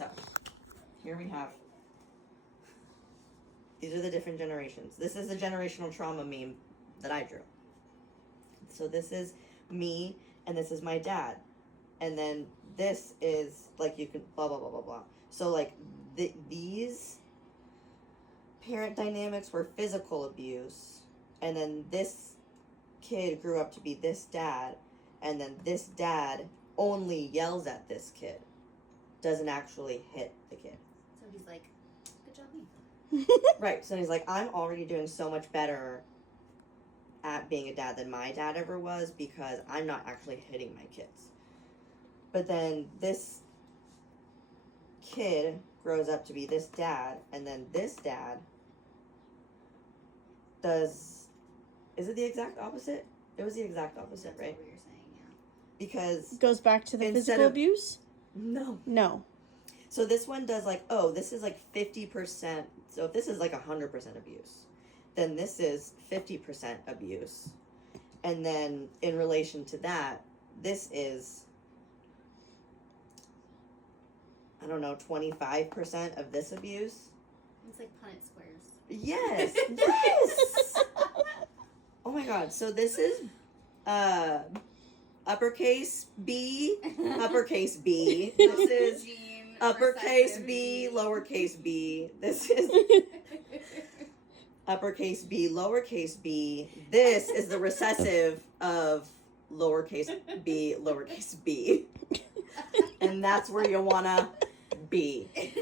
So, here we have. These are the different generations. This is the generational trauma meme that I drew. So this is me, and this is my dad. And then this is, like, you can blah, blah, blah, blah, blah. So, like, these parent dynamics were physical abuse. And then this kid grew up to be this dad. And then this dad only yells at this kid. Doesn't actually hit the kid. So he's like, good job, me. Right. So he's like, I'm already doing so much better at being a dad than my dad ever was because I'm not actually hitting my kids. But then this kid grows up to be this dad, and then this dad does... Is it the exact opposite? It was the exact opposite, right? That's what you're saying, yeah. Because... Goes back to the physical abuse? No. So this one does like, oh, this is like 50%. So if this is like 100% abuse, then this is 50% abuse. And then in relation to that, this is, I don't know, 25% of this abuse. It's like Punnett squares. Yes. Yes. Oh my God. So this is uppercase B, uppercase B. This is uppercase B, lowercase b. This is uppercase B, lowercase b. This is the recessive of lowercase b, lowercase b. And that's where you wanna be. And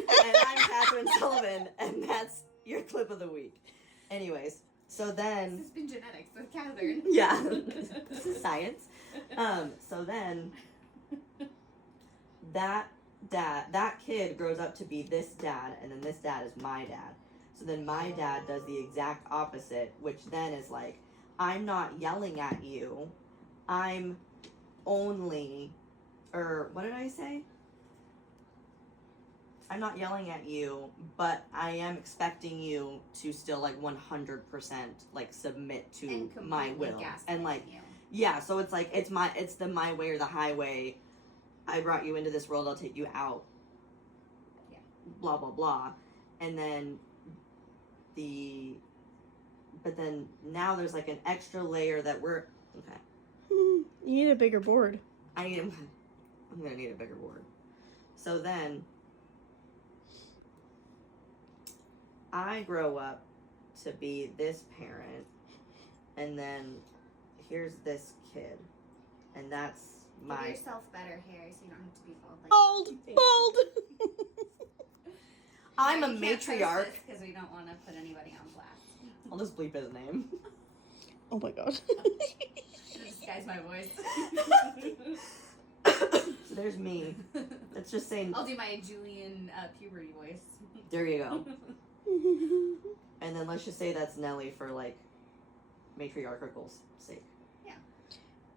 I'm Catherine Sullivan, and that's your clip of the week. Anyways, so then... This has been genetics with Catherine. Yeah, this is science. So then, that kid grows up to be this dad, and then this dad is my dad. So then my dad does the exact opposite, which then is like, I'm not yelling at you. I'm only, or what did I say? I'm not yelling at you, but I am expecting you to still like 100% like submit to my will. And like, yeah, so it's like, it's the my way or the highway. I brought you into this world, I'll take you out. Yeah. Blah, blah, blah. And then but then now there's like an extra layer that we're, okay. You need a bigger board. I'm gonna need a bigger board. So then, I grow up to be this parent, and then here's this kid, and that's Give yourself better hair so you don't have to be bald. Bald! I'm a matriarch. Because we don't want to put anybody on blast. I'll just bleep his name. Oh my God. To disguise my voice. So there's me. It's just saying. I'll do my Julian puberty voice. There you go. And then let's just say that's Nelly for like matriarchal sake. Yeah.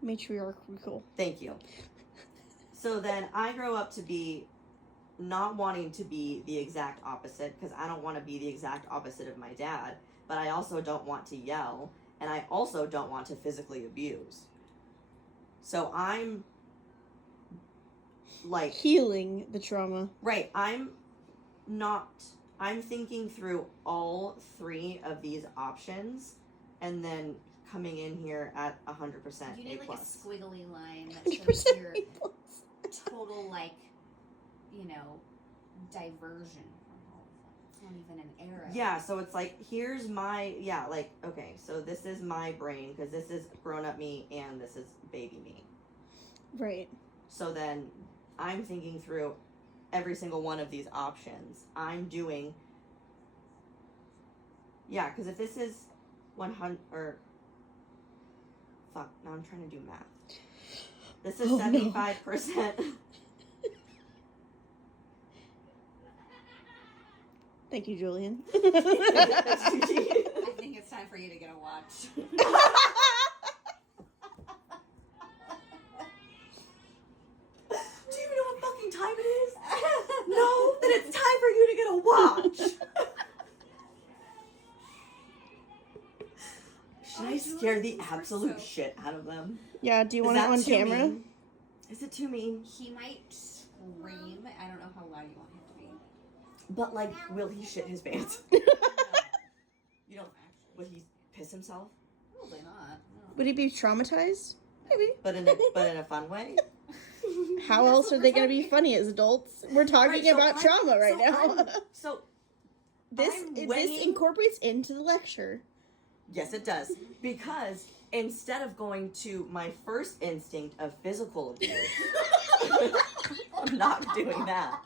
Matriarchal. Thank you. So then I grow up to be not wanting to be the exact opposite, because I don't want to be the exact opposite of my dad, but I also don't want to yell, and I also don't want to physically abuse. So I'm like healing the trauma. Right. I'm thinking through all three of these options and then coming in here at 100% You need A+. like a squiggly line that shows your total, like, you know, diversion from all of them. It's not even an arrow. Yeah, so it's like, here's my, like, okay, so this is my brain, because this is grown-up me and this is baby me. Right. So then I'm thinking through every single one of these options. I'm doing, because if this is 100, or, fuck, now I'm trying to do math. This is 75%. No. Thank you, Julian. I think it's time for you to get a watch. Do you even know what fucking time it is? No, then it's time for you to get a watch. Should I scare the absolute shit out of them? Yeah, do you want it on camera? Is it too mean? He might scream. I don't know how loud you want him to be. But, like, will he shit his pants? No, You don't, actually. would he piss himself? Probably not. No. Would he be traumatized? Maybe. But in a fun way? How That's else what are we're they going to be talking- funny as adults? We're talking Right, so about I'm- trauma right so now. So, this I'm weighing- this incorporates into the lecture. yes, it does. Because instead of going to my first instinct of physical abuse, I'm not doing that.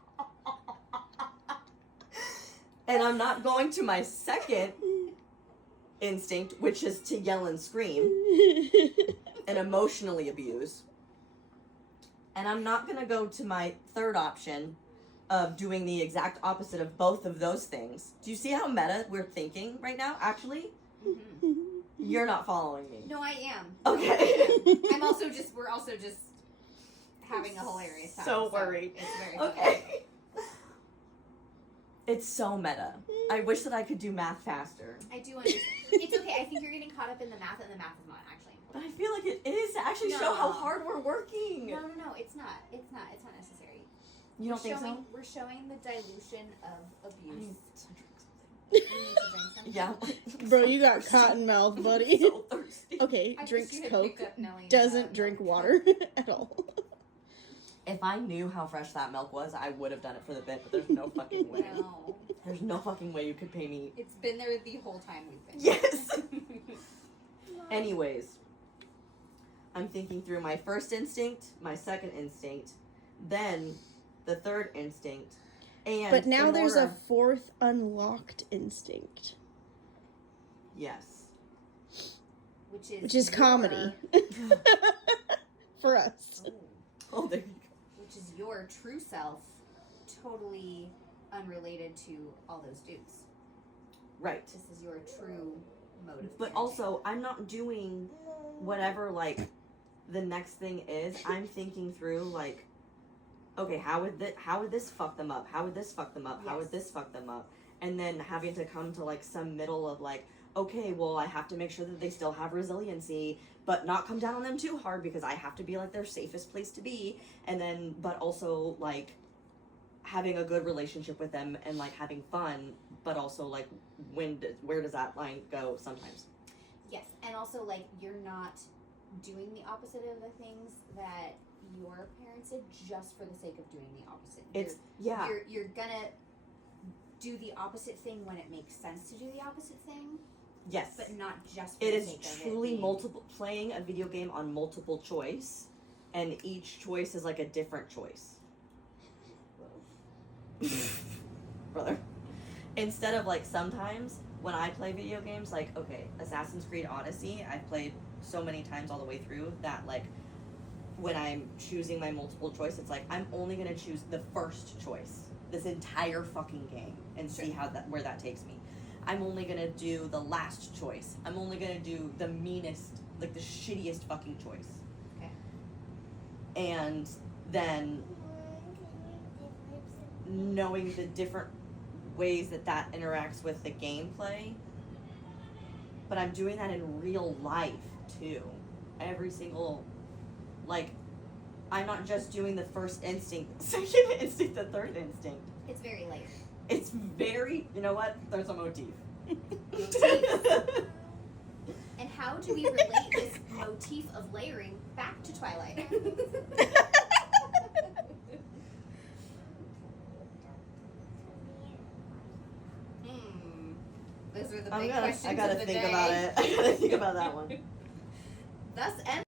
And I'm not going to my second instinct, which is to yell and scream and emotionally abuse. And I'm not going to go to my third option of doing the exact opposite of both of those things. Do you see how meta we're thinking right now? Actually, Mhm. you're not following me. No, I am. Okay. I'm also just. We're also just having a hilarious time. So worried. It's very funny. Okay. It's so meta. I wish that I could do math faster. I do understand. It's okay. I think you're getting caught up in the math, and the math is not actually But important. I feel like it is to actually show No. how hard we're working. No, it's not. It's not. It's not necessary. You don't think so? We're showing the dilution of I abuse. need to drink You need to drink something. something. Yeah. Bro, you got cotton mouth, buddy. So thirsty. Okay, I wish drinks you had Coke, picked up Nellie's, doesn't drink milk. water at all. If I knew how fresh that milk was, I would have done it for the bit, but there's no fucking way. No, There's no fucking way you could pay me. it's been there the whole time we've been. Yes. Anyways, I'm thinking through my first instinct, my second instinct, then the third instinct, and But now in there's a order- fourth unlocked instinct, Which which is comedy. For us. Oh, Oh, there you go. which is your true self, totally unrelated to all those dudes. Right. This is your true mode of But parenting. also, I'm not doing whatever, like, the next thing is. I'm thinking through, like, okay, how would this fuck them up? How would this fuck them up? How would Yes. this fuck them up? And then having to come to, like, some middle of, like, okay, well, I have to make sure that they still have resiliency, but not come down on them too hard because I have to be, like, their safest place to be. And then, but also, like, having a good relationship with them and, like, having fun, but also, like, where does that line go sometimes? Yes, and also like you're not doing the opposite of the things that your parents did just for the sake of doing the opposite. It's, yeah. You're gonna do the opposite thing when it makes sense to do the opposite thing, Yes. but not just for It the is sake of truly it being- multiple playing a video game on multiple choice, and each choice is like a different choice. Brother. Instead of like sometimes when I play video games, like okay, Assassin's Creed Odyssey, I've played so many times all the way through that like when I'm choosing my multiple choice, it's like I'm only gonna choose the first choice this entire fucking game and see how where that takes me. I'm only gonna do the last choice. I'm only gonna do the meanest, like the shittiest fucking choice. Okay. And then knowing the different ways that interacts with the gameplay. But I'm doing that in real life too. Every single, like, I'm not just doing the first instinct, second instinct, the third instinct. It's very layered. It's very, you know what? There's a motif. And how do we relate this motif of layering back to Twilight? Those are the big questions I gotta of the think day. about it. I gotta think about that one. Thus ends